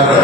क्या कर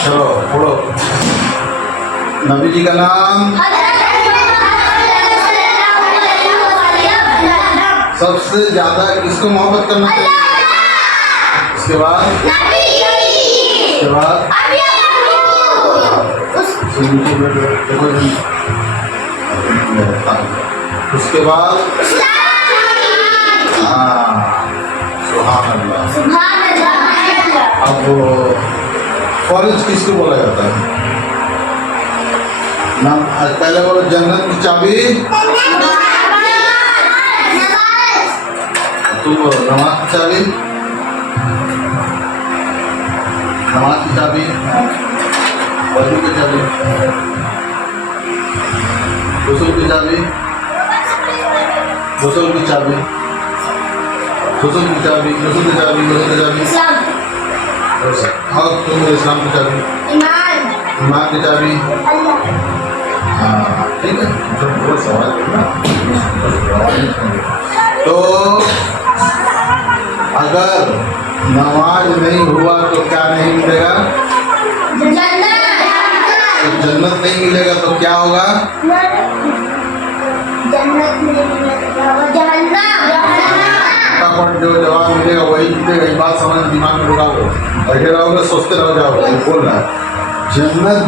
चलो पढ़ो। नबी जी का नाम सबसे ज्यादा किसको मोहब्बत करना चाहिए? उसके बाद उसके बाद सुभान अल्लाह। अब फर्ज किसको बोला जाता है? नाम पहले बोलो। जन्नत की चाबी तुम बोलो। नमाज की चाबी, नमाज की चाबी, वजू की चाबी, गुस्ल की चाबी, गुस्ल की चाबी, गुस्ल की चाबी, गुस्ल की चाबी, गुस्ल की चाबी। और तुम इस्लाम की चाबी, ईमान की चाबी। हाँ ठीक है। बहुत सवाल तो अगर नमाज नहीं हुआ तो क्या नहीं मिलेगा? जन्नत नहीं मिलेगा तो क्या होगा? फटाफट जो जवाब मिलेगा वही मिलेगा। एक बात समझ दिमाग में ढुका लो, बैठे रहोगे सोचते रहो जाओगे। बोल रहा है जन्नत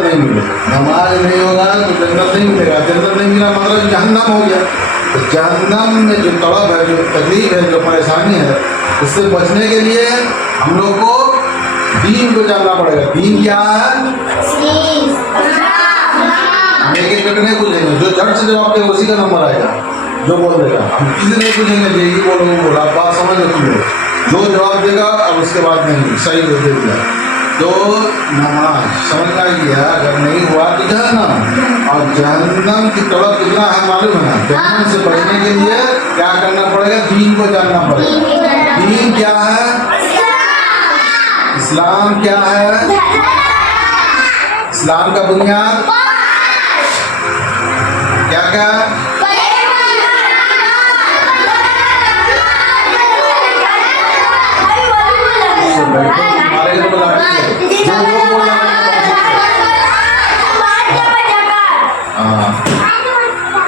नहीं मिलेगा, नमाज नहीं होगा तो जन्नत नहीं मिलेगा। जन्नत नहीं मिला मतलब जहन्नम हो गया। तो जहन्नम में जो तड़प है, जो तकलीफ है, जो परेशानी है, इससे बचने के लिए हम लोग को दीन को जानना पड़ेगा। दीन क्या है? एक एक नहीं पूछेंगे, जो झट से जवाब देगा उसी का नंबर आएगा। जो बोल देगा हम किसी नहीं पूछेंगे यही बोलो वो बोला। बात समझ लो तुम लोग। जो जवाब देगा अब उसके बाद नहीं सही हो दिया। तो नमाज समझ में आई है? अगर नहीं हुआ तो जहन्नम। और जहन्नम की तड़प कितना है मालूम है? जहन्नम से बचने के लिए क्या करना पड़ेगा? दीन को जानना पड़ेगा। दीन क्या है? इस्लाम क्या है? इस्लाम का बुनियाद क्या क्या है?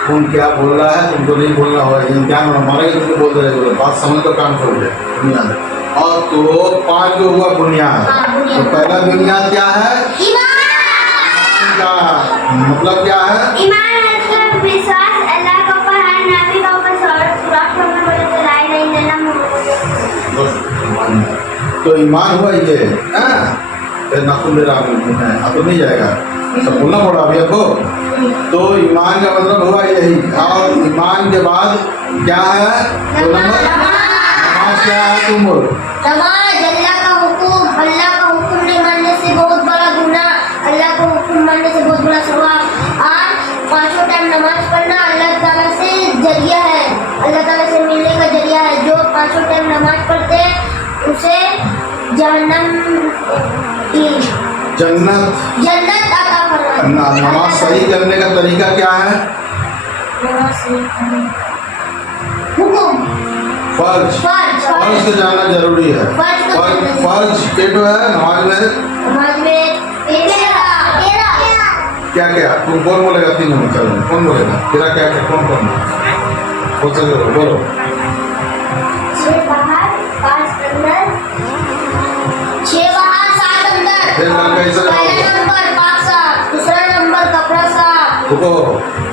तुम क्या बोल रहा है? तुमको नहीं बोलना होगा। क्या मारेगा तुमको बोल रहे। बात समझ तो कान खोल दे। बुनियाद और तो 5 जो हुआ बुनियाद। तो पहला बुनियाद क्या है? ईमान का मतलब क्या है? विश्वास अल्लाह के ऊपर है, नबी के ऊपर सुरक्षा में बोले तो ला इलाहा इल्लल्लाह। तो ईमान हुआ ये नकुल है। अब तो नहीं जाएगा, सब बोलना पड़ा अभी आपको। तो ईमान का मतलब हुआ यही। और ईमान के बाद क्या है? 2 नंबर नमाज क्या है? तुम बोलो। नमाज अल्लाह का हुक्म नहीं मानने से बहुत बड़ा गुनाह, अल्लाह का हुक्म मानने से बहुत बड़ा सवाब। और 5 टाइम नमाज पढ़ना अल्लाह ताला से जरिया है, अल्लाह ताला से मिलने का जरिया है। जो 5 टाइम नमाज पढ़ते हैं उसे जन्नत अता फरमाता है। नमाज सही करने का तरीका क्या है? फर्ज को जानना जरूरी है। फर्ज पेटो है नमाज में क्या क्या? तुम कौन बोलेगा? 3 नंबर चलो कौन बोलेगा? तेरा क्या क्या? कौन बोल सकते बोलो। 6 बाहर 5 अंदर, 6 बाहर 7 अंदर। पहला नंबर पाक साफ, दूसरा नंबर कपड़ा साफ। देखो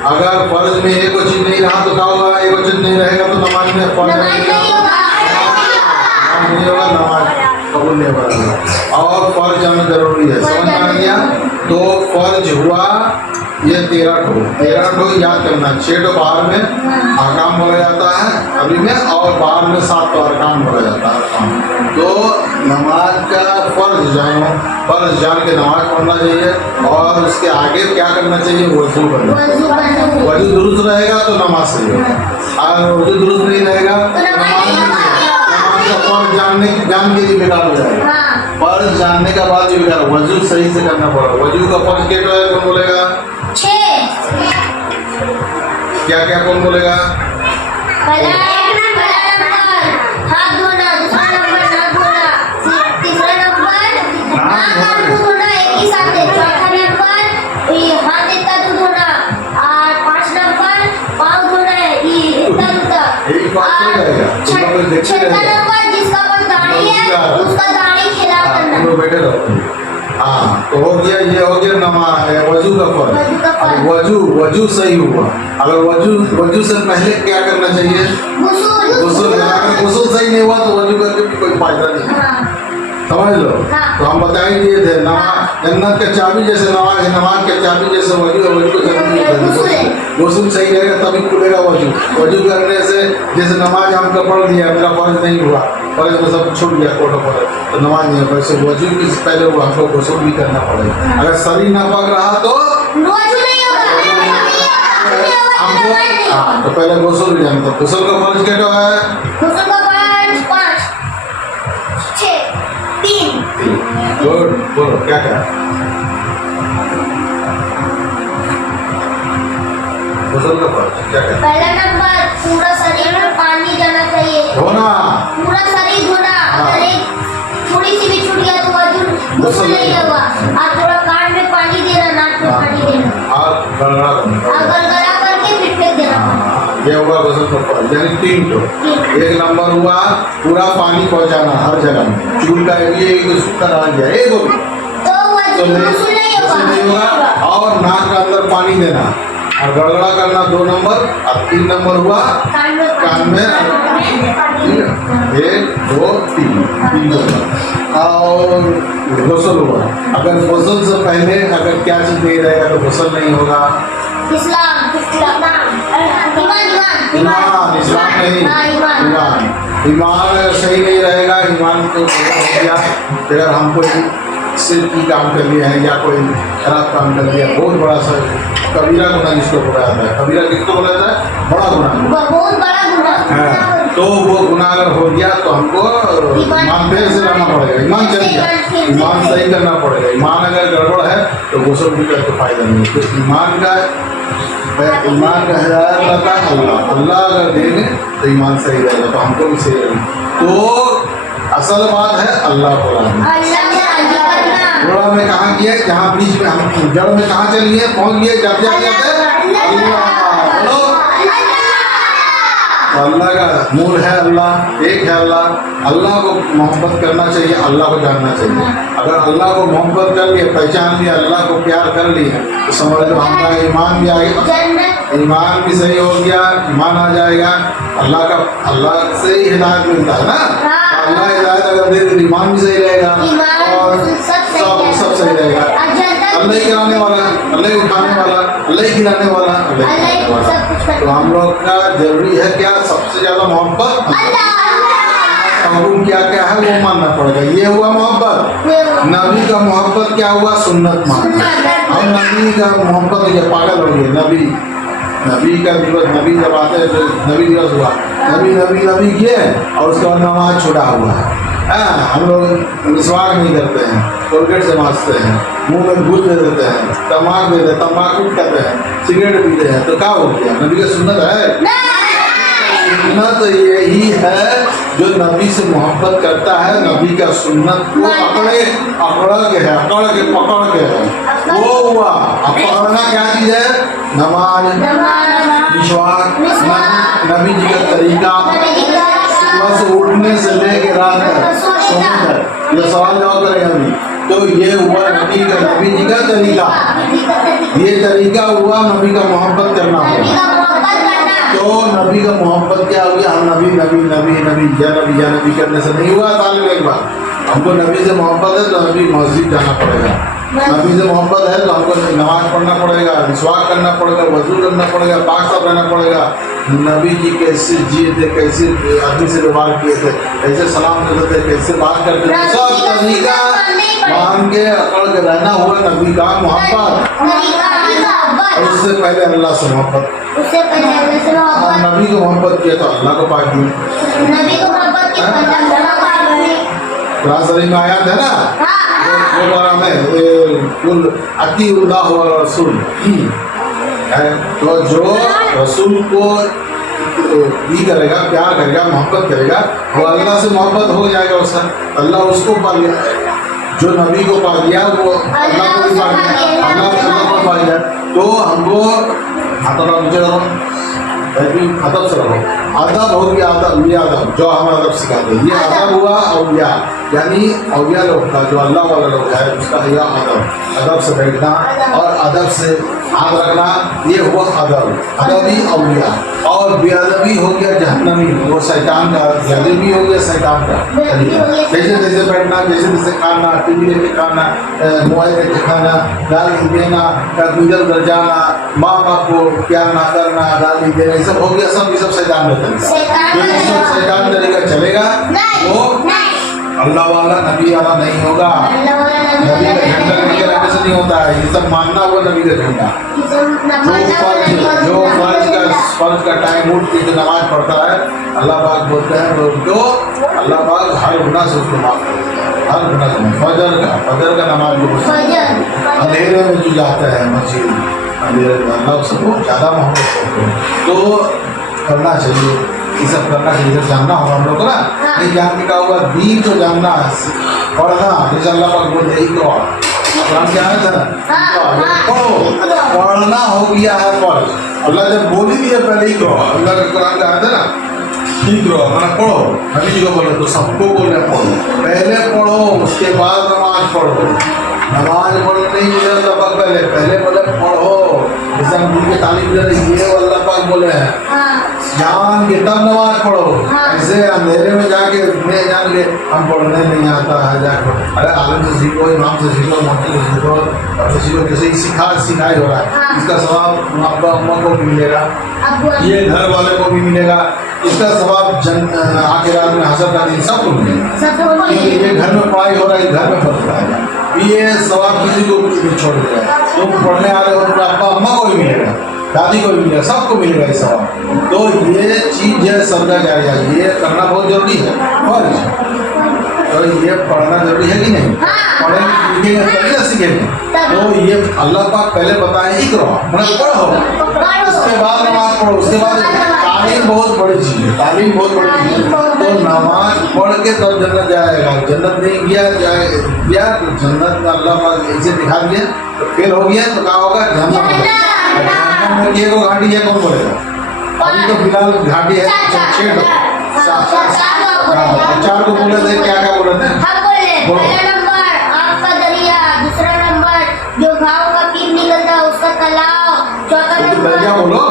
अगर फर्ज में एक चीज नहीं रहा तो क्या होगा? एक चीज नहीं रहेगा तो नमाज में नहीं होगा। नमाज कबूल नहीं पड़ेगा। और फर्ज जाना जरूरी है, समझ में आ गया। तो फर्ज हुआ ये 13 ठो याद करना। 6 ठो बाहर में अहकाम बोला जाता है अभी में, और बाहर में 7 ठो अरकान बोला जाता है। तो नमाज का फर्ज जानो, फर्ज जान के नमाज पढ़ना चाहिए। और उसके आगे क्या करना चाहिए? वजू करना। वजू दुरुस्त रहेगा तो नमाज सही होगा, और वजू दुरुस्त नहीं रहेगा तो नमाज का फर्ज जान के ही बेकार हो जाएगा। फर्ज जानने का बाद भी बेकार। वजू सही से करना पड़ेगा। वजू का फर्ज क्या है? कौन बोलेगा? 6 क्या क्या कौन बोलेगा? पहला नंबर हाथ धोना, दूसरा नंबर नाक धोना, तीसरा नंबर हाथ धोना एक ही साथ है, चौथा नंबर ये हाथ इतना धोना, और 5 नंबर पाँव धोना है ये इतना एक बात हो जाएगा। छठा नंबर जिसका पास दाढ़ी है उसका दाढ़ी खिला करना। बैठे रहो। हाँ, तो हो गया, ये हो गया नमाज है वजू का फर्ज। वजू सही हुआ। अगर वजू से पहले क्या करना चाहिए? गुस्ल। अगर गुस्ल सही नहीं हुआ तो वजू करके भी कोई फायदा नहीं, समझ लो। तो हम बता ही दिए थे, नमाज जन्नत का चाबी जैसे नमाज है, नमाज के चाबी जैसे वजू है। वजू को जरूरी है, गुस्ल सही रहेगा तभी खुलेगा वजू। वजू करने से जैसे नमाज हमको पढ़ दिया, मेरा फर्ज नहीं हुआ, फर्ज में सब छूट गया, कोटा पड़े तो नमाज नहीं होगा। वैसे वजू की पहले वो हमको गुस्ल भी करना पड़ेगा। अगर शरीर नापाक रहा तो वजू नहीं होगा। हमको तो पहले गुस्ल भी जाना। तो गुस्ल का फर्ज क्या है? गुस्ल का फर्ज 5 6 3 गुड, बोलो क्या क्या? गुस्ल का फर्ज क्या क्या? पहला नंबर पूरा शरीर में पानी जाना चाहिए, धोना, पूरा शरीर धोना। अगर एक थोड़ी सी भी छूट गया तो वजू गुस्ल नहीं होगा। और पूरा कान में पानी देना, नाक में पानी देना, और गड़गड़ा करना। और गलगला करके फिर फेंक देना। ये हुआ गुस्ल का फर्ज, यानी 3 ठो। एक नंबर हुआ पूरा पानी पहुंचाना हर जगह में। चूल का ये एक सूखा रह गया, एक हो गया तो वजू गुस्ल नहीं होगा। और नाक का अंदर पानी देना और गड़गड़ा करना 2 नंबर। और 3 नंबर हुआ कान में 1 2 3 और गुस्ल हुआ। अगर गुस्ल से पहले अगर क्या चीज नहीं रहेगा तो गुस्ल नहीं होगा। इस्लाम इस्लाम नहीं, ईमान अगर सही नहीं रहेगा, ईमान तो हो गया। अगर हम कोई सिर की काम कर लिए हैं या कोई खराब काम कर लिया, बहुत बड़ा सा कबीरा गुनाह जिसको बोला जाता है। कबीरा किसको बोला जाता है? बड़ा गुनाह, बहुत बड़ा गुनाह है। तो वो गुनाह अगर हो गया तो हमको ईमान फिर से रहना पड़ेगा। ईमान चल गया, ईमान सही करना पड़ेगा। ईमान अगर गड़बड़ है तो गुस्ल भी करके फायदा नहीं। तो ईमान का हिदायत रहता है अल्लाह अगर देंगे तो ईमान सही रहेगा, तो हमको भी सही रहेगा। तो असल बात है अल्लाह को जोड़ा में कहाँ किया? जहाँ बीच में हम जड़ में कहाँ चलिए पहुँच गए, जब अल्लाह का मूल है अल्लाह, एक है अल्लाह। अल्लाह को मोहब्बत करना चाहिए, अल्लाह को जानना चाहिए। अगर अल्लाह को मोहब्बत कर लिया, पहचान लिया, अल्लाह को प्यार कर लिया तो समझ लो हमारा ईमान भी आएगा, ईमान भी सही हो गया, ईमान आ जाएगा। अल्लाह से ही हिदायत मिलता है ना। अल्लाह हिदायत अगर दे तो ईमान भी सही रहेगा और सब सही रहेगा। अल्लाह ही कराने वाला, अल्लाह ही उठाने वाला, अल्लाह ही गिराने वाला, अल्लाह ही करने वाला। तो हम लोग का जरूरी है क्या? सबसे ज्यादा मोहब्बत हुक्म क्या क्या है वो मानना पड़ेगा। ये हुआ मोहब्बत। नबी का मोहब्बत क्या हुआ? सुन्नत मानना। हम नबी का मोहब्बत हो गया, पागल हो गए। नबी का दिवस, नबी जब आते हैं तो नबी दिवस हुआ, नबी किए और उसके बाद नमाज छुड़ा हुआ है। हम लोग मिसवाक नहीं करते हैं, कोलगेट से मांजते हैं, मुंह में घूस दे देते हैं, तम्बाकू देते हैं, तम्बाकू करते हैं, सिगरेट पीते हैं, तो क्या हो गया? नबी का सुन्नत है? सुन्नत यही है जो नबी से मोहब्बत करता है, नबी का सुन्नत को पकड़ के है वो हुआ। अब पकड़ना क्या चीज है? नमाज, विश्वास, नबी जी का तरीका, सुबह से उठने से लेके रात तक सोने तक। ये सवाल जवाब करेगा अभी। तो ये हुआ नबी जी का तरीका। ये तरीका हुआ नबी का मोहब्बत करना हुआ। तो नबी का मोहब्बत क्या हो गया? हम नबी या नबी करने से नहीं हुआ। साल में एक बार हमको नबी से मोहब्बत है तो नबी मस्जिद जाना पड़ेगा। नबी से मोहब्बत है तो हमको नमाज पढ़ना पड़ेगा, विश्वास करना पड़ेगा, वजू करना पड़ेगा, पाक साफ रहना पड़ेगा। नबी जी कैसे जिए थे, कैसे आदमी से व्यवहार किए थे, कैसे सलाम करते थे, कैसे बात करते थे, सब तरीका मान के अकड़ के रहना हुआ नबी का मोहब्बत। और उससे पहले अल्लाह से मोहब्बत, उससे पहले अल्लाह से मोहब्बत, नबी को मोहब्बत किया तो अल्लाह को पाक किया। नबी को मोहब्बत किया तो अल्लाह को पाक किया। कुरान शरीफ में आयत है ना, वो में कुल अतीउल्लाह व रसूल है। तो जो रसूल को भी करेगा, प्यार करेगा, मोहब्बत करेगा, वो अल्लाह से मोहब्बत हो जाएगा उसका। अल्लाह उसको पा लिया, जो नबी को पा लिया वो अल्लाह को भी पा लिया, अल्लाह को पा लिया। तो हमको हाथों नीचे रहो, अदब से रहो। अदब हो गया, अदब ये अदब जो हम अदब सिखाते हैं, ये अदब हुआ औलिया, यानी औलिया लोग का जो अल्लाह वाला लोग है उसका यह अदब से बैठना और अदब से हाथ रखना, ये हुआ अदब, अदबी औलिया। और बेअदबी हो गया जहन्नमी, वो शैतान का, बेअदबी हो गया शैतान का तरीका। जैसे जैसे बैठना, जैसे जैसे खाना, टीवी लेके खाना, मोबाइल लेके खाना, गाली देना, इधर उधर जाना, माँ बाप को प्यार ना करना, गाली देना, ये सब हो गया, सब ये सब शैतान का तरीका। जो ये सब शैतान तरीका चलेगा वो अल्लाह वाला नबी वाला नहीं होगा। नबी का झंडा लेके रहने से नहीं होता है, ये सब मानना हुआ नबी का झंडा। जो फर्ज का टाइम उठ के जो नमाज पढ़ता है, अल्लाह पाक बोलते हैं तो उसको अल्लाह पाक हर गुनाह से उसको माफ करते हैं, हर गुनाह से। फजर का नमाज जो अंधेरे में जो जाता है मस्जिद, अंधेरे में अल्लाह उसको बहुत ज़्यादा मोहब्बत करते हैं, तो करना चाहिए, ये सब करना चाहिए। जब जानना होगा हम लोग को ना, नहीं जान के क्या होगा, दीन तो जानना है, पढ़ना, जैसे अल्लाह पाक बोलते हैं कुरान क्या है था, पढ़ो, पढ़ना हो गया है फर्ज। अल्लाह जब बोली भी है पहले ही करो, अल्लाह का कुरान का आया था ना, ठीक रहो, अपना पढ़ो। नबी जी को बोले तो सबको बोले पढ़ो, पहले पढ़ो उसके बाद नमाज पढ़ो। नमाज पढ़ने नहीं मिले तो पहले बोले पढ़ो, जैसे हम दूर के तालीम दे रहे, ये अल्लाह पाक बोले हैं जान के तब नमाज पढ़ो। ऐसे अंधेरे में जाके मैं जान के हम पढ़ने नहीं आता है जाकर, अरे आलम से सीखो, इमाम से सीखो, मोहम्मद से सीखो, और से सीखो, जैसे सिखाई हो रहा है, इसका स्वभाव अब्बा अम्मा को भी मिलेगा, ये घर वाले को भी मिलेगा, इसका स्वभाव आखिरात में हसर का दिन सबको मिलेगा। ये घर में पढ़ाई हो रहा है, घर में फर्क आएगा, ये स्वभाव किसी को भी छोड़ देगा। तो पढ़ने आ रहे हो तो अब्बा अम्मा को भी मिलेगा, दादी को भी मिलेगा, सबको मिलेगा ये स्वभाव। तो ये चीज़ है सबका जारिया, ये करना बहुत जरूरी है फर्ज। तो ये पढ़ना जरूरी है कि नहीं? पढ़ेंगे लिखेंगे तभी ना सीखेंगे। तो ये अल्लाह पाक पहले बताए ही करो, मतलब पढ़ो, उसके बाद नमाज पढ़ो, उसके बाद तालीम बहुत बड़ी चीज़ है, तालीम बहुत बड़ी चीज़ है। तो नमाज पढ़ के तब जन्नत जाएगा, जन्नत नहीं गया तो जन्नत में अल्लाह पाक ऐसे दिखा दिया तो फेल हो गया तो क्या होगा, जन्नत में ये को घाटी है, कौन बोलेगा? अभी तो फिलहाल घाटी है 4 को बोले थे, क्या क्या बोले थे? पहला नंबर आपका दरिया, दूसरा नंबर जो गाँव का पीप निकलता है उसका तालाब, चौथा नंबर दरिया बोलो,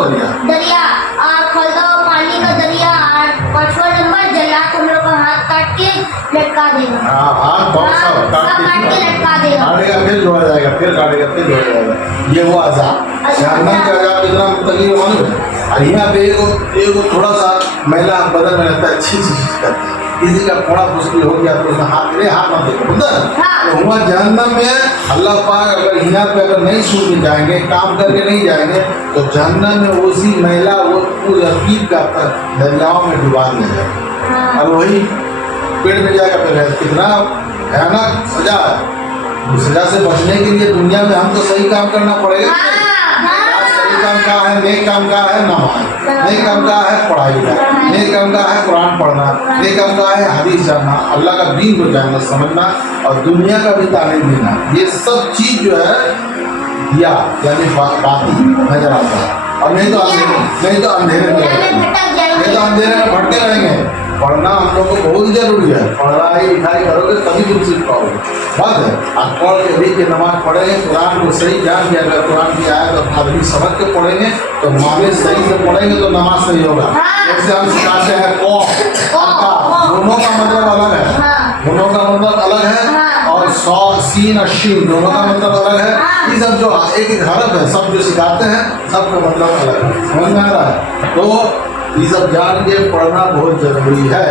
दरिया और खलदा पानी का दरिया, और 5वां नंबर जल्लाद हम लोग का हाथ काट के लटका देगा। हाथ बहुत सब काट के लटका देगा, काटेगा फिर जोड़ा जाएगा, फिर काटेगा फिर जोड़ा जाएगा। ये हुआ अज़ाब, जहन्नम का अज़ाब कितना तकलीफ मालूम है? और यहाँ पे एगो थोड़ा सा मैला बदन में लगता है, छी करता है, किसी का थोड़ा मुश्किल हो गया तो उसमें हाथ मत देखो, तो हुआ जहन्नम में अल्लाह पाक अगर हिना पे अगर नहीं छू के जाएंगे, काम करके नहीं जाएंगे तो जहन्नम में उसी महिला वो पूरे अकीब का दरियाओं में डुबा दिया जाएगा और वही पेड़ में जाएगा। फिर कितना भयानक सजा है। उस सजा से बचने के लिए दुनिया में हमको सही काम करना पड़ेगा। सही काम का है, नेक काम का है नमाज, नेक काम का है पढ़ाई का, नेक काम का है कुरान पढ़ना, नेक काम का है हदीस जानना, अल्लाह का दीन को जानना समझना और दुनिया का भी तालीम देना। ये सब चीज़ जो है दिया यानी बाती नजर आता है। और नहीं तो अंधेरे में भटके रहेंगे। पढ़ना हम लोग को बहुत जरूरी है, पढ़ाई लिखाई करोगे तभी तुम सीख पाओगे, बात है। आप पढ़ के लिख के नमाज पढ़ेंगे, कुरान को सही जान के अगर कुरान की आयत और आदमी समझ के पढ़ेंगे तो माने सही से पढ़ेंगे तो नमाज सही होगा। जैसे हम सिखाते हैं दोनों का मतलब अलग है। दोनों का मतलब अलग है हाँ। और सीन और शीन दोनों का मतलब अलग है। हाँ। ये सब जो एक एक हरफ है सब जो सिखाते हैं सबका मतलब अलग है, समझ में आ रहा है? तो ये सब जान के पढ़ना बहुत जरूरी है।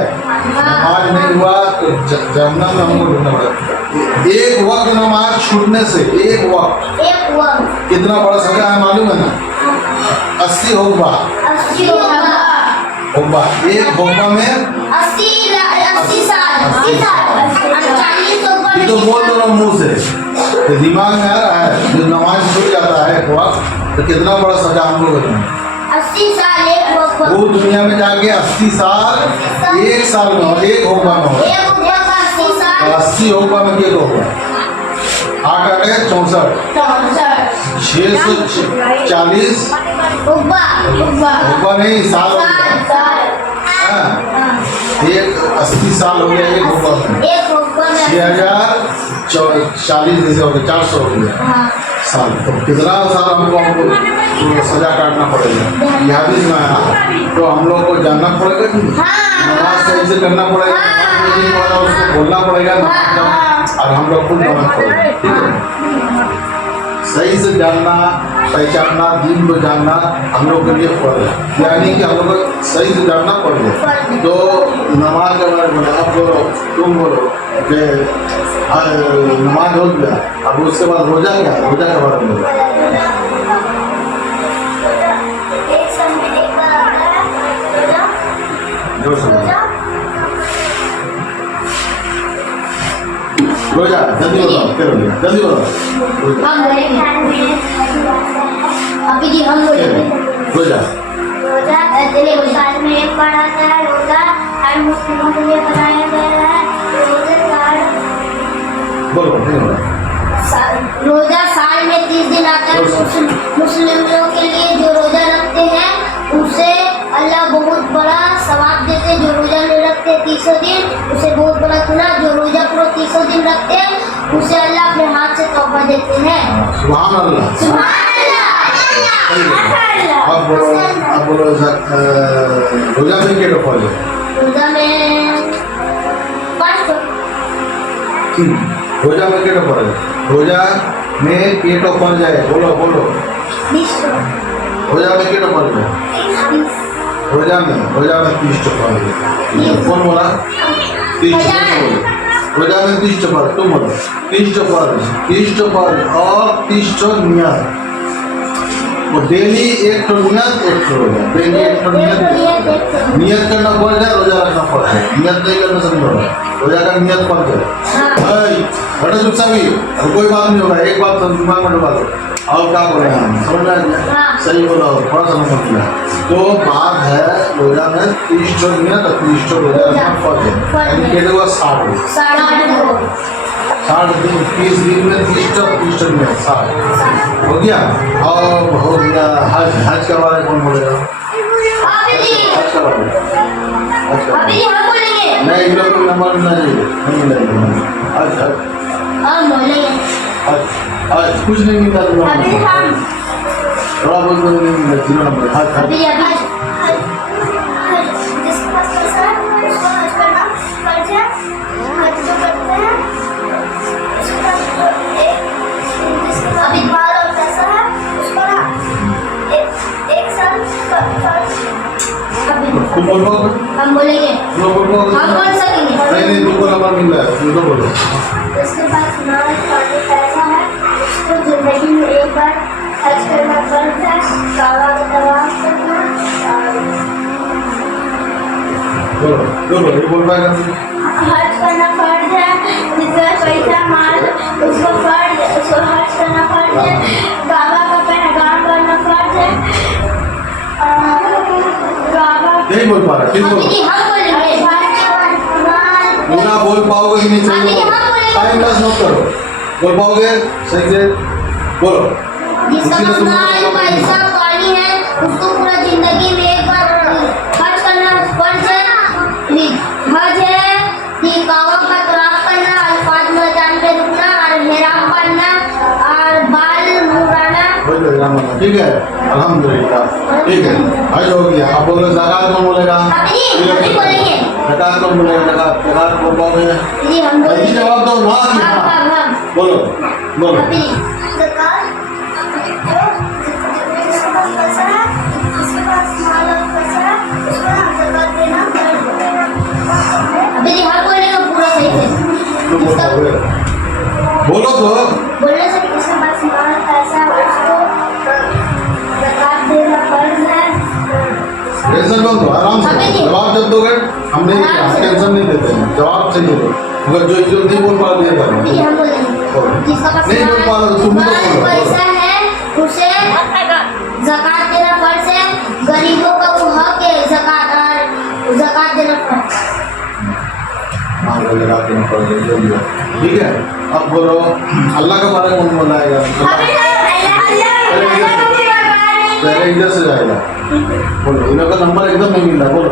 नमाज नहीं हुआ तो जहन्नम में हमको ढूंढना पड़ेगा। एक वक्त नमाज छूटने से एक वक्त एक वक्त कितना बड़ा सजा है मालूम है ना? 80 होगा 80 होगा होगा, एक होगा में 80 साल 40 ये तो बोल दो ना मुंह से, तो दिमाग में आ रहा है। जो नमाज छूट जाता है एक वक्त तो कितना बड़ा सजा हम लोग को 80 साल एक वक्त वो दुनिया में जाके 80 साल एक साल में हो, एक होगा में हो। एक होगा का 80 साल 80 होगा में क्या होगा? 8 8 64 640 होगा होगा नहीं साल हो गया। हाँ, एक 80 साल हो गया एक होगा में। एक होगा में 6040 जैसे हो गया 400 हो गया हाँ साल। तो कितना साल हमको तो सजा काटना पड़ेगा। ये हदीस में आया तो हम लोग को जानना पड़ेगा कि नमाज सही से करना पड़ेगा, नमाज नहीं पढ़ा उसको बोलना पड़ेगा नमाज और हम लोग खुद नमाज पढ़ेगा। ठीक है, सही से जानना पहचानना दीन को जानना हम लोग के लिए फर्ज है, यानी कि हम लोग को सही से जानना पड़ेगा। तो नमाज के बारे में आप बोलो, तुम बोलो कि नमाज हो गया, अब उसके बाद रोजा क्या, रोजा के बारे में बोलो। एक साल में एक बार आता है जोर से बोलो। रोजा जल्दी बताओ, क्या रोजा जल्दी बताओ। हम बोलेंगे अभी जी हम बोलेंगे रोजा रोजा तेरे साल में एक बार आता है। रोजा हर मुस्लिमों के लिए बनाया गया है। बोलो नहीं बोलो। रोजा साल में 30 दिन आता है। मुस्लिम लोगों के लिए जो रोजा रखते हैं उसे अल्लाह बहुत बड़ा सवाब देते हैं। जो रोजा नहीं रखते 300 दिन उसे बहुत बड़ा गुनाह। जो रोजा पूरा 300 दिन रखते हैं उसे अल्लाह अपने हाथ से तौबा देते हैं। सुभान अल्लाह। सुभान अल्लाह। अब बोलो रोजा में क्या फल है? रोजा में 5 रोजा में क्या फल है? रोजा में पेट फल जाए, बोलो बोलो। 20 रोजा में क्या फल है? रोजा में 30 फल है। कौन बोला? 30 रोजा में 30 फल, तुम बोलो 30 फल और 30 नियत। वो डेली एक नियत एक रोजा, डेली एक नियत करना पड़ जाए, रोजा रखना पड़ जाए। नियत नहीं करना समझो, रोजा का नियत पड़ जाए। बड़ा चुप सा भी कोई बात नहीं होगा, एक बात दिमाग में डुबा दो और क्या बोले हम समझ में आ गया? सही बोला हो, थोड़ा समझ में किया। तो बात है रोजा में 30 नियत और 30 रोजा रखना पड़ जाए। ये देखो 60 दिन 30 दिन में 30 नियत 60 हो गया। और हो गया हज के बारे में कौन बोलेगा? हज के बारे में अभी हम बोलेंगे नहीं, इन लोग को नंबर मिलना चाहिए, नहीं मिलेगा। हज हम बोलेंगे हज कुछ नहीं मिलता तुम लोग अभी को। हम थोड़ा बहुत तो नहीं मिला 0 नंबर। हज अभी जिसके पास पैसा है उसको हज करना फर्ज है। हज जो करते हैं उसके पास जिसके पास अभी माल और पैसा है उसको ना एक साल फर्ज। तुम बोल पाओ, हम बोलेंगे तुम लोग बोल पाओ। हम बोल सकेंगे नहीं तुमको नंबर मिल रहा है, तुम तो बोलो। जिसके पास माल और पैसा है उसको जिंदगी में एक बार हज करना फर्ज है। काबा का तवाफ करना बोलो ये बोल पाएगा तुम? हज करना फर्ज है। जिसका पैसा माल उसको फर्ज, उसको हज करना फर्ज है। काबा का पैगाम करना फर्ज है। काबा नहीं बोल पा रहा, ठीक बोलो। अभी हम बोलेंगे पूरा बोल पाओगे कि नहीं अभी चाहिए? हम बोलेंगे टाइम पास मत करो, बोल पाओगे सही से बोलो। जिसका उसी में तुम माल पैसा पानी है उसको पूरा जिंदगी में एक बार खर्च करना फर्ज है। हज है कि काबा का तवाफ करना, अल्फाज मैदान पे रुकना और हिराम पढ़ना और बाल मुड़ाना। ठीक है, अल्हम्दुलिल्लाह। ठीक है, हज हो गया। अब बोलो ज़कात कौन बोलेगा? अभी बोलेंगे जकात कौन बोलेगा? जकात जकात बोल पाओगे? जी हम बोल जल्दी जवाब दो ना कि हाँ हाँ हाँ हाँ बोलो बोलो अभी ज़कात जिसके पास पैसा है, जिसके पास माल और पैसा है, उसको हम ज़कात देना फर्ज है। अभी हाँ बोलेगा पूरा सही से तो बोलो बोलो तो बोलने से जिसके पास माल पैसा है, उसको ज़कात देना फर्ज है। टेंशन मत लो, आराम से अभी नहीं। जवाब जब दोगे हम नहीं आराम से। टेंशन नहीं देते हैं, जवाब चाहिए दो। अगर जो नहीं बोल पा रहे अभी हम बोलेंगे जिसका पास नहीं बोल पा रहे तुम माल तो बोलो। पैसा है उसे ज़कात देना फर्ज है। गरीबों का वो हक है ज़कात देना फर्ज। हाँ लगा के पड़ गए जो भी है। ठीक है अब बोलो अल्लाह के बारे में कौन बोलाएगा? पहले इधर से जाएगा बोलो, इधर का नंबर एकदम नहीं मिल रहा बोलो।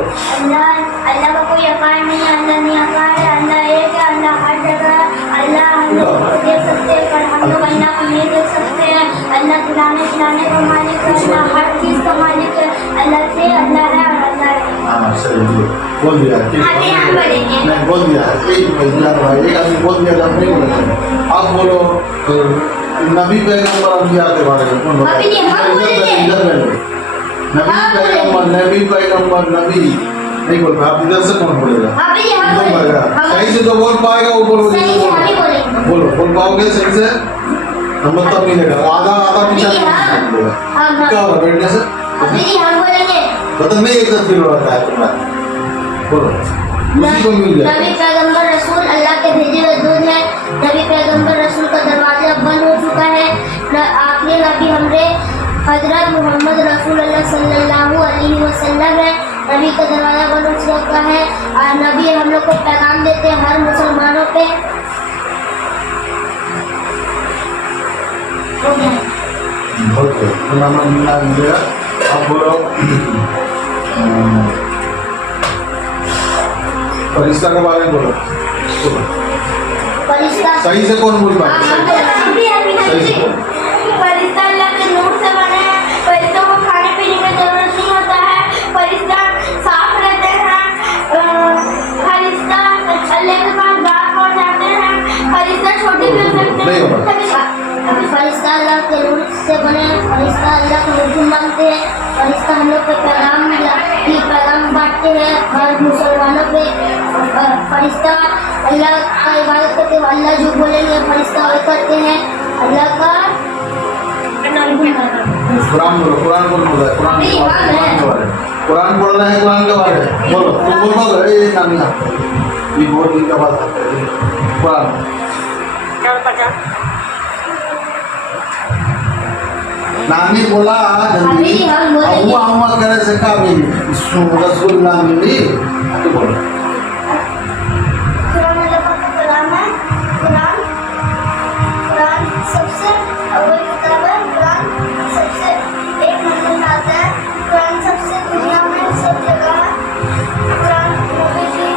अल्लाह का कोई अकार नहीं है, अल्लाह नहीं अकार है, अल्लाह एक है, अल्लाह हर जगह है। अल्लाह हम लोग को देख सकते हैं पर हम लोग अल्लाह को नहीं देख सकते हैं। अल्लाह खिलाने का मालिक है, अल्लाह हर चीज़ का मालिक है। अल्लाह से अल्लाह है और अल्लाह है। हाँ सही बोल दिया ठीक है। अभी हम बोलेंगे। नहीं बोल दिया एक आदमी बोल दिया जब नहीं बोलेंगे। आप बोलो नबी पैगम्बर अंबिया के बारे में कौन अभी नहीं, हम बोलेंगे। इधर बैठो नबी पैगम्बर नबी नहीं बोल पाए आप इधर से कौन बोलेगा? अभी हम एकदम बोलेगा बोलेंगे सही से जो बोल पाएगा वो बोलो सही से हम ही बोलेंगे बोलो बोल पाओगे सही से नंबर तब मिलेगा आधा आधा पीछा अभी नहीं बोलेगा। हम क्या होगा बैठने से अभी हम बोलेंगे मतलब नहीं एक तरफ हो रहा है तुम्हारा बोलो उसी को मिल गया नबी पैगंबर रसूल अल्लाह के भेजे हुए दूत है। नबी पैगंबर रसूल का दरवाजा बंद हो चुका है। आखिरी नबी हमरे हजरत मोहम्मद रसूल अल्लाह सल्लल्लाहु अलैहि वसल्लम है। नबी का दरवाजा बंद हो चुका है और नबी हम लोग को पैगाम देते हैं हर मुसलमानों पे। हो गया ओके तो नाम मिला मिलेगा अब बोलो फरिश्ता के बारे में बोलो बोलो फरिश्ता सही से कौन बोल पाए सही से बोलो। फरिश्ता अल्लाह के नूर से बने हैं। फरिश्तों को खाने पीने की जरूरत नहीं होता है। फरिश्ता साफ रहते हैं। फरिश्ता अल्लाह के पास बात पहुंच जाते हैं। फरिश्ता छोटे भी हो सकते नहीं होगा। हैं। फरिश्ता अल्लाह के नूर से बने हैं। फरिश्ता अल्लाह का हुक्म मानते हैं। फरिश्ता हम लोग को पैगाम बांटते हैं हर मुसलमानों पे। फरिश्ता अल्लाह का इबादत करते हैं। अल्लाह जो बोलेंगे फरिश्ता वही करते हैं। अल्लाह का कुरान बोलो कुरान कौन बोल रहा है? कुरान के बारे में कुरान पढ़ रहे हैं कुरान के बारे में बोलो तुम बोल पाओगे ये नानी आपको ये बहुत दिन का बात है कुरान नानी बोला जल्दी अभी हम बोलेंगे। अम्मा अम्मा करे से का भी रसूल नाम मिली तो बोलो कुरान अल्लाह पाक का कलाम है। कुरान सबसे अव्वल किताब है। कुरान सबसे एक नंबर में आता है। कुरान सबसे दुनिया में सब जगह है। कुरान नबी जी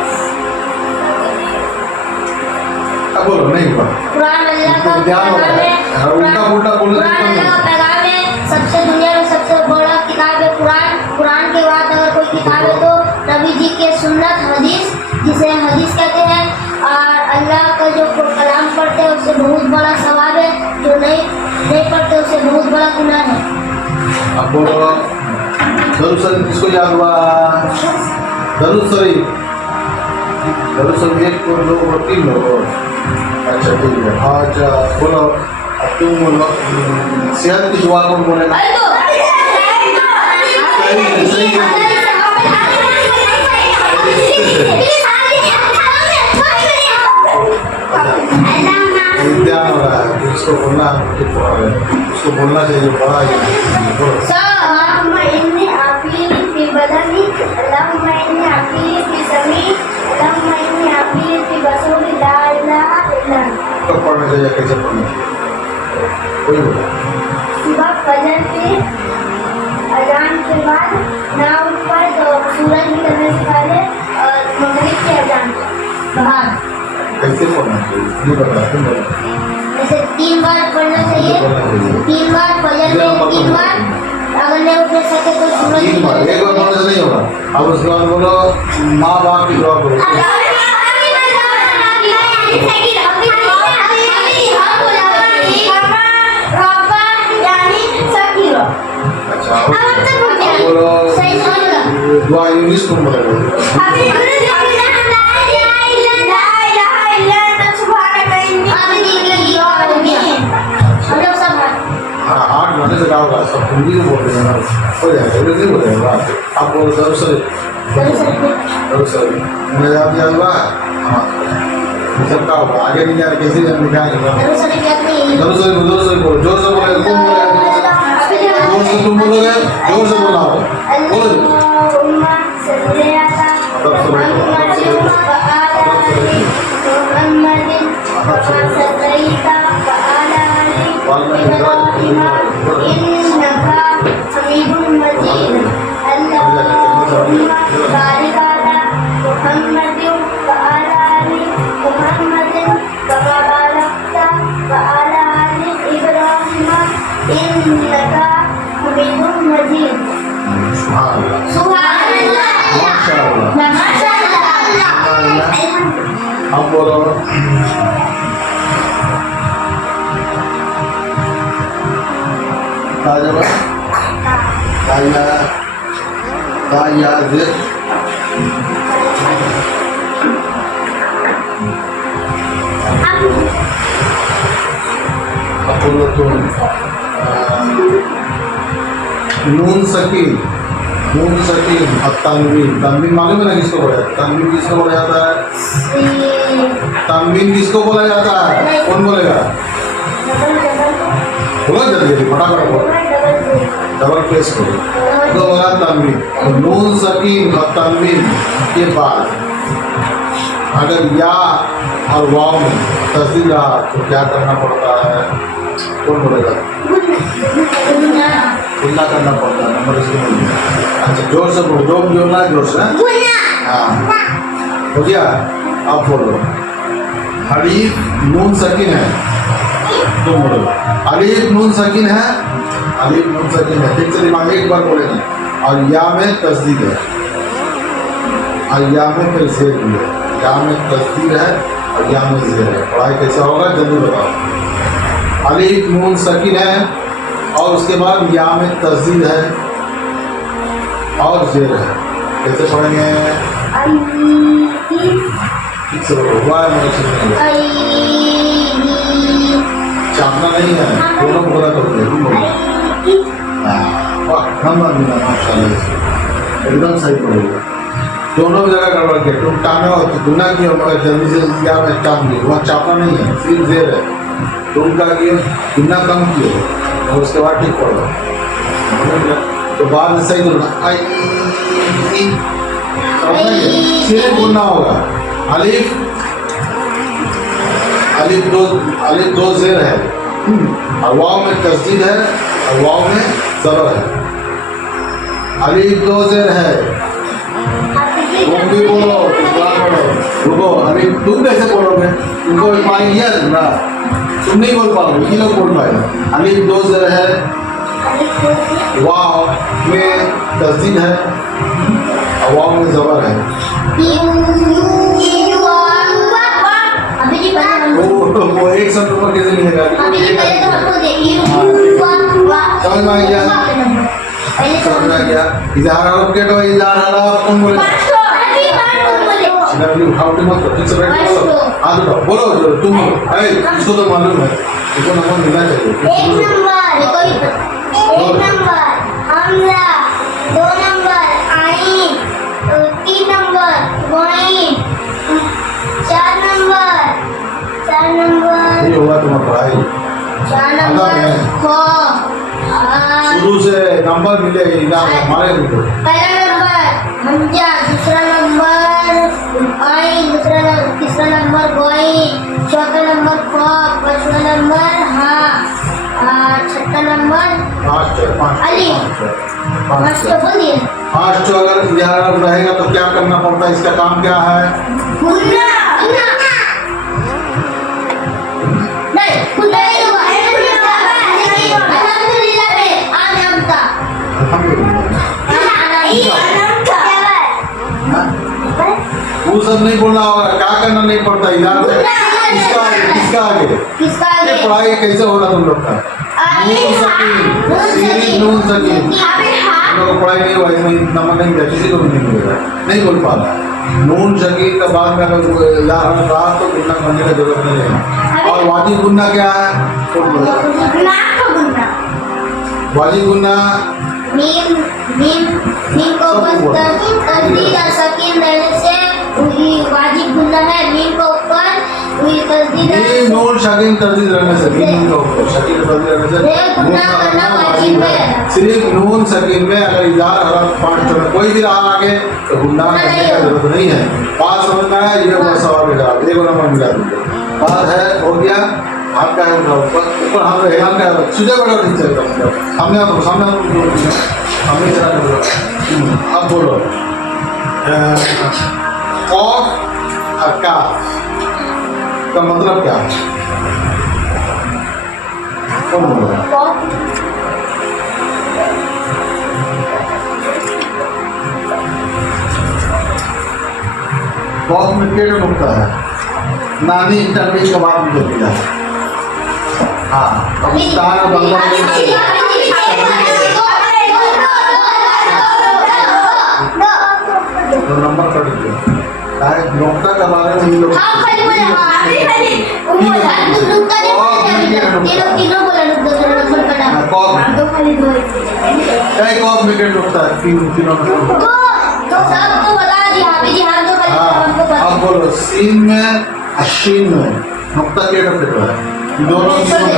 अब बोलो नहीं बोलो कुरान अल्लाह का ध्यान होता पैगाम है। है। हाँ, उल्टा-पुल्टा बोलने से कुरान कम अल्लाह का पैगाम है। सबसे दुनिया में सबसे बड़ा किताब है कुरान। कुरान के बाद अगर कोई किताब है तो नबी जी के सुन्नत हदीस जिसे हदीस कहते हैं। और अल्लाह का जो कलाम पढ़ते हैं उससे बहुत बड़ा सवाब है। जो नहीं पढ़ते उससे बहुत बड़ा गुनाह है। अब बोलो दरूद शरीफ किसको याद हुआ? दरूद शरीफ एक को दो और तीन लोग अच्छा ठीक है अच्छा बोलो अब तुम बोलो सेहत की दुआ कौन बोलेगा? सही ध्यान हो रहा है इसको बोलना उसको बोलना चाहिए पढ़ा बोलो अल्लाहुम्मा इन्नी आफीनी फी बदनी, अल्लाहुम्मा इन्नी आफीनी फी समी, अल्लाहुम्मा इन्नी आफीनी फी बसरी, ला इलाहा इल्ला अंत। कब पढ़ना चाहिए कैसे पढ़ना कोई बोला सुबह फजर के अजान के बाद ना उठ पाए तो सूरज निकलने से पहले और मगरिब के अजान के बाद कैसे पढ़ना चाहिए ये बता तुम बोलो जैसे 3 बार पढ़ना चाहिए। 3 बार फजर में 3 बार अगर नहीं उठ नहीं सकते तो सूरज तीन बार, एक बार बोलने से नहीं होगा। अब उसके बाद बोलो माँ बाप की दुआ करो। अच्छा अब बोलो दुआ इंग्लिश में बोलेगा। हाँ 8 महीने से क्या होगा, सब हिंदी में बोल रहे हैं ना, हो जाएगा, इंग्लिश नहीं बोलेगा। आप बोलो दरअसल मैं याद याद हुआ। हाँ सब क्या होगा, आगे नहीं जाए कैसे लिखाएंगे। दरअसल बोलो, जोर से बोले, जोर से तुम बोलोगे, जोर से बोला हो, बोलो अब बोलो नून सकीन और तनवीन। तनवीन मालूम है ना किसको बोला जाता है? तनवीन किसको बोला जाता है? तनवीन किसको बोला जाता है? कौन बोलेगा? बोलो जल्दी जल्दी फटाफट बोलो, डबल प्रेस करो। तो बोला तनवीन, नून सकीन और तनवीन के बाद अगर या और वाव में तस्दीद रहा तो क्या करना पड़ता है? कौन बोलेगा? गुन्ना करना पड़ता है। नंबर इसको बोलिए। अच्छा जोर से बोलो, जोर जोड़ना है जोर से। हाँ हो गया। अब बोलो अलीफ नून सकीन है, तुम बोलो अलीफ नून सकीन है, अलीफ नून सकीन है। ठीक से दिमाग एक बार बोलेंगे। और या में तस्दीद है, और या में फिर जेर भी है। या में तस्दीद है और या में जेर है। पढ़ाई कैसा होगा जल्दी बताओ। अलीफ नून सकीन है और उसके बाद या में तस्दीद है और जेर है। कैसे पढ़ेंगे? ठीक से बोलो। हुआ है मेरे से चापना नहीं है, दोनों को बोला करोगे। वाह नंबर मिला माशाल्लाह, एकदम सही पड़ेगा। दोनों जगह गड़बड़ किया, तुम टामे हो तो गुना किया, मगर जल्दी से या में टाप दिए। वहाँ चापना नहीं है, सिर्फ जेर है। तुम का किए गुना कम किए और उसके बाद ठीक पड़ो। तो बाद में सही बोलना सिर्फ गुना होगा। अलीफ दो जेर है और वाव में तस्दीद है और वाव में ज़बर है। अलीफ दो जेर है, तुम भी बोलो, रुको। अभी तुम कैसे बोलोगे? तुमको पानी दिया ना, तुम नहीं बोल पाओगे, ये लोग बोल पाएगा। अलीफ दो जेर है, वाव में तस्दीद है और वाव में ज़बर है। वो एक शब्द पर कैसे लिखेगा? समझ में आ गया? समझ में आ गया? इज़हार हरफ के तो इज़हार हरफ कौन बोलेगा? उठावटी मत करो, ठीक से बैठ के बोलो। हाँ तो बोलो तुम बोलो। इसको तो मालूम है, इसको नंबर मिलना चाहिए। एक नंबर हमला, 2 नंबर आइन, 3 नंबर वाइन, 4 नंबर ये हुआ तुम्हारा पढ़ाई। 4 नंबर खो। शुरू से नंबर मिले हमारे को। पहला नंबर हमजा, दूसरा नंबर आइन, तीसरा नंबर वाइन, चौथा नंबर खो, पांचवा नंबर हाँ, छठा नंबर अलीफ। पाँच तो बोलिए। 5 तो अगर इज़हार रहेगा तो क्या करना पड़ता है? इसका काम क्या है? गुन्ना। सब नहीं बोलना होगा, क्या करना नहीं पड़ता इधर से किसका आगे किसका ये आगे पढ़ाई कैसे होगा तुम लोग का? नून सकीन नून सकीन तुम लोग को पढ़ाई नहीं हुआ, इसमें नंबर नहीं मिला, किसी को भी नहीं मिलेगा, नहीं बोल पा रहा। नून सकीन के बाद में अगर यार रहा तो गुन्ना करने की जरूरत नहीं है। और वाजिब गुन्ना क्या है? वाजिब गुन्ना मीम को बस तस्दीद और सकीन रहने से वही वाजिब गुन्ना है। मीम को ऊपर वही तस्दीद मीम नून शकीन तस्दीद रहने से, मीम के ऊपर शकीन तस्दीद रहने से गुन्ना करना वाजिब है। सिर्फ नून सकीन में अगर इजार हरफ पांच में कोई भी रहा आगे तो गुन्ना करने की जरूरत नहीं है। बात समझ में आया? ये वो सवाल का जवाब, एक नंबर मिला तुमको। बात है हो गया आपका है ऊपर हम हेलान का सीधे बड़ा नीचे हमने हमने चला कर अब बोलो कॉफ और काफ का मतलब क्या है? कौन बोल रहा है? कॉफ में पेड़ उगता है, नानी इंटरमीज का बात मुझे किया। हाँ पाकिस्तान और बांग्लादेश तो नंबर कर दीजिए। नुक्ता के बारे में ये लोग कॉफ में पेड़ उगता है, तीनों में। अब बोलो सीन में अशीन में नुक्ता के डॉक्टर है, दोनों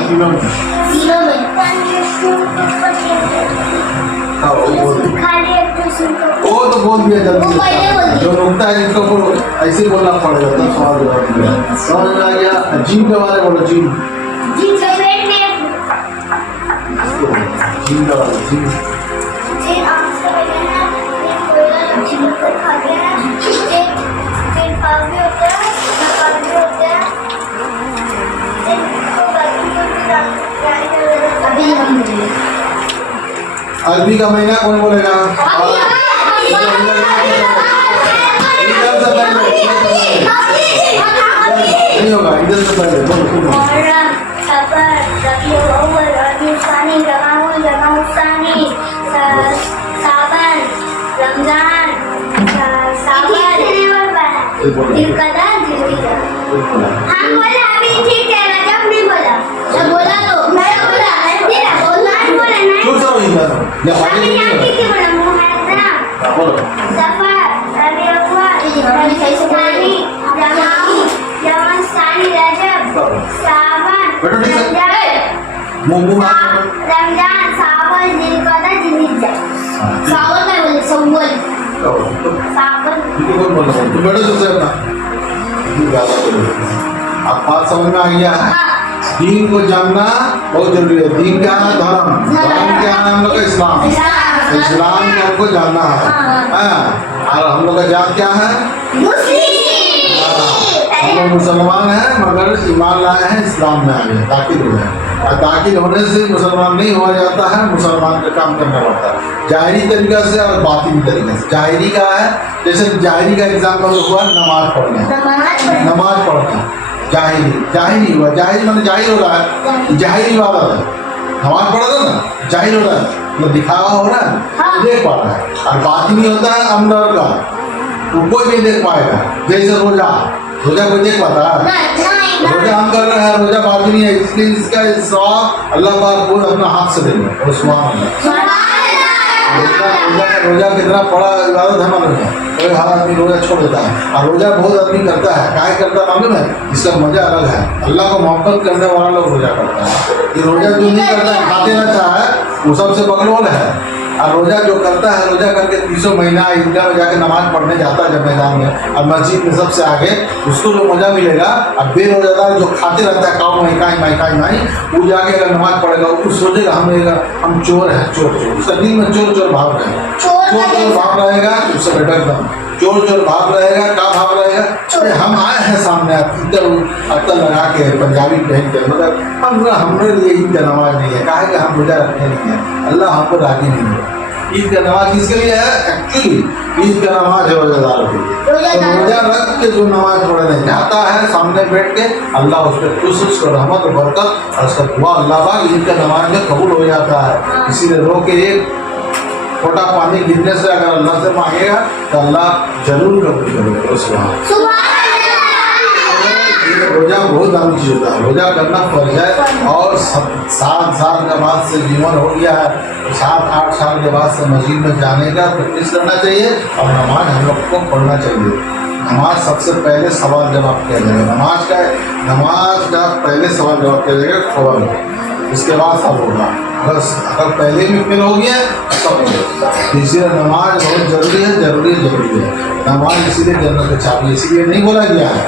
तीनों में हाँ वो तो बोल दिया जल्दी से। जो नुक्ता है जिसका ऊपर ऐसे बोलना पड़ेगा तो सवाल जवाब मिलेगा। समझ में आ गया? जीन के बारे बोलो जीन जीन का बारे जीन अरबी का महीना कौन बोलेगा? नहीं होगा, इधर से पहले बोलो। अब बात समझ में आ गया है? दीन को जानना बहुत जरूरी है। दीन क्या है? धर्म। धर्म क्या है? हम लोग का इस्लाम। इस्लाम को हमको जानना है। और हम लोग का जात क्या है? हम लोग मुसलमान हैं मगर ईमान लाए हैं, इस्लाम में आए हैं, दाखिल हुए हैं। और दाखिल होने से मुसलमान नहीं हुआ जाता है, मुसलमान का काम करना पड़ता है जाहिरी तरीका से और बातिनी तरीके से। जाहिरी का है, जैसे जाहिरी का एग्जाम्पल हुआ नमाज पढ़ना, नमाज पढ़ना जाहिरी हुआ। जाहिर माने जाहिर हो रहा है, जाहिरी इबादत है। नमाज पढ़ रहा ना, जाहिर हो रहा है, मतलब दिखावा हो रहा है, देख पा रहा है। और बातिनी होता है अंदर का, वो कोई नहीं देख पाएगा। जैसे रोजा कोई देख पाता है? रोजा हम कर रहे हैं, रोजा बातिनी है, इसलिए इसका सवाब अल्लाह पाक को अपना हाथ से देंगे। रोजा कितना बड़ा इबादत है मालूम है? कोई हर आदमी रोजा छोड़ देता है और रोजा बहुत आदमी करता है। क्या करता है मालूम है? इसका मजा अलग है। अल्लाह को मोहब्बत करने वाला लोग रोजा करता है। ये रोजा जो नहीं करता है, खाते रहता है, वो सबसे बगलवाल है। और रोजा जो करता है, रोजा करके 300 महीना ईदगाह में जाके नमाज पढ़ने जाता है जब मैदान में और मस्जिद में सबसे आगे, उसको जो मजा मिलेगा। अब बेरोजादार जो खाते रहता है काऊ माई वो जाके अगर नमाज पढ़ेगा, वो सोचेगा हम चोर हैं, चोर उसका दिल में चोर भाव रहेगा, चोर भाव रहेगा। उससे बेटा एकदम चोर भाव रहेगा। क्या भाव रहेगा? अरे हम आए हैं सामने अत्तर लगा के, पंजाबी पहन के, मगर हमारे लिए ईद का नमाज नहीं है। कहा कि हम रोजा रखने नहीं है, अल्लाह हमको राजी नहीं है। ईद का नमाज किसके लिए है? एक्चुअली ईद का नमाज है रोजादार के लिए। तो रोजा रख के जो नमाज पढ़ने जाता है सामने बैठ के, अल्लाह उस पर खुश उसको रहमत और बरकत और उसका दुआ अल्लाह पाक ईद का नमाज में कबूल हो जाता है। इसीलिए रो के एक छोटा पानी गिरने से अगर अल्लाह से मांगेगा तो अल्लाह जरूर कबूल करेगा उसको। रोजा बहुत दामी चीज होता है, रोजा करना फर्ज है। और 7 साल के बाद से जीवन हो गया है, 7-8 साल के बाद से मस्जिद में जाने का प्रैक्टिस करना चाहिए और नमाज हम लोग को पढ़ना चाहिए। नमाज सबसे पहले सवाल जवाब किया जाएगा, नमाज का पहले सवाल जवाब किया जाएगा खबर, इसके बाद सब होगा। अगर पहले भी फेल हो गया सब होगा। इसीलिए नमाज बहुत जरूरी है। नमाज इसीलिए जन्नत की चाबी, इसीलिए नहीं बोला गया है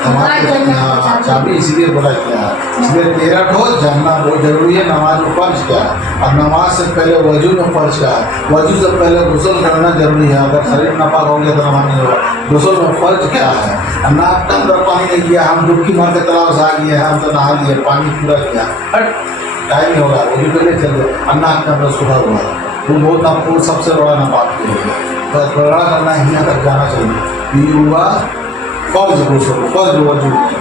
नमाज चाबी, इसीलिए बोला गया है। इसलिए 13 ठो जानना बहुत जरूरी है। नमाज में फर्ज क्या है और नमाज से पहले वजू में फर्ज क्या है, वजू से पहले गुस्ल करना जरूरी है। अगर शरीर नापाक हो गया तो नमाज नहीं होगा। गुस्ल में फर्ज क्या है, नाक के अंदर पानी नहीं किया, हम डुबकी मार के तालाब से आ गए, हम तो नहा लिए, पानी पूरा किया, टाइम नहीं होगा, वजू पहले चल गया, नाक के अंदर सुबह हुआ, वो बहुत आपको सबसे बड़ा नापाक हो तो बड़ा करना यहाँ तक जाना चाहिए। ये हुआ फर्ज वजू,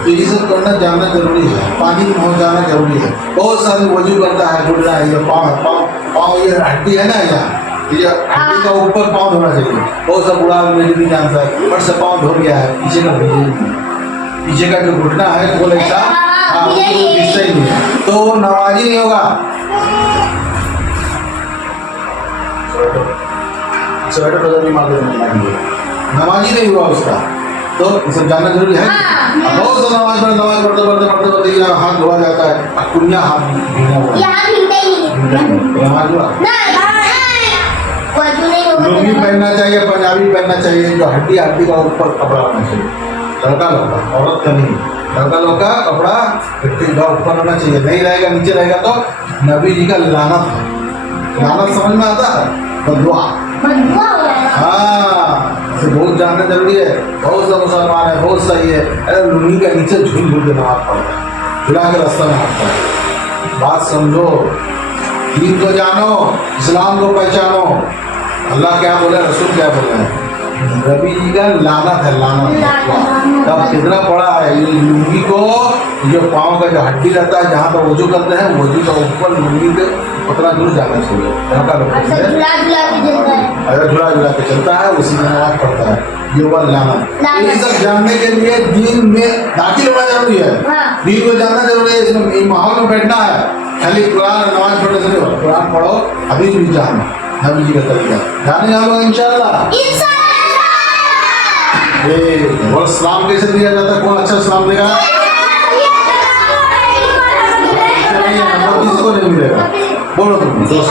तो ये सब करना जानना जरूरी है। पानी में पहुँच जाना जरूरी है। बहुत सारे वजू करता है, जुड़ रहा है, ये पाँव ये हड्डी है ना, ये हड्डी का ऊपर पाँव धोना चाहिए। बहुत सा बुढ़ा नहीं जानता है, बट से पाँव धो गया है, पीछे का जो घुटना है वो ऐसा हिस्सा ही नहीं है, तो वो नमाजी नहीं होगा। स्वेटर तो नमाजी नहीं हुआ उसका, तो सब जानना जरूरी है। बहुत सा नमाज पढ़ते ये हाथ धोआ जाता है, कुनिया हाथ भीना हुआ, नमाज हुआ। लुंगी पहनना चाहिए, पंजाबी पहनना चाहिए, जो हड्डी का ऊपर कपड़ा होना चाहिए। लड़का लोग का, औरत का नहीं, लड़का लोग का कपड़ा हड्डी का ऊपर होना चाहिए। नहीं रहेगा, नीचे रहेगा तो नबी जी का लानत है। लानत समझ में आता है? बदुआ। हाँ, बहुत जानना जरूरी है। बहुत सा मुसलमान है, बहुत सही है, अरे लुंगी का नीचे झूल के नमाज पढ़ता है, झुला के रास्ता में हाथता है। बात समझो, दीन को जानो, इस्लाम को पहचानो। अल्लाह क्या बोला, रसूल क्या बोला है, नबी जी का लानत है, लानत। तब कितना बड़ा है ये लुंगी को, जो पाँव का जो हड्डी रहता है जहाँ पर वजू करते हैं, वजू का ऊपर लुंगी के उतना दूर जाना चाहिए। अगर झुला के चलता है उसी में नमाज पढ़ता है, ये हुआ लानत। ये सब जानने के लिए दीन में दाखिल होना जरूरी है। दीन को जानना जरूरी है, इसमें माहौल में बैठना है। खाली कुरान नमाज पढ़ने से नहीं होगा, कुरान पढ़ो, अभी भी जानो नबी जी का तरीका जाने जाऊंगा इंशाल्लाह। और सलाम कैसे दिया जाता है, कौन अच्छा सलाम देगा? किसको नहीं मिलेगा, बोलो तुम दोस्त।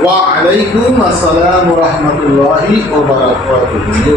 वालेकुम अस्सलाम व रहमतुल्लाहि व बरकातुहू।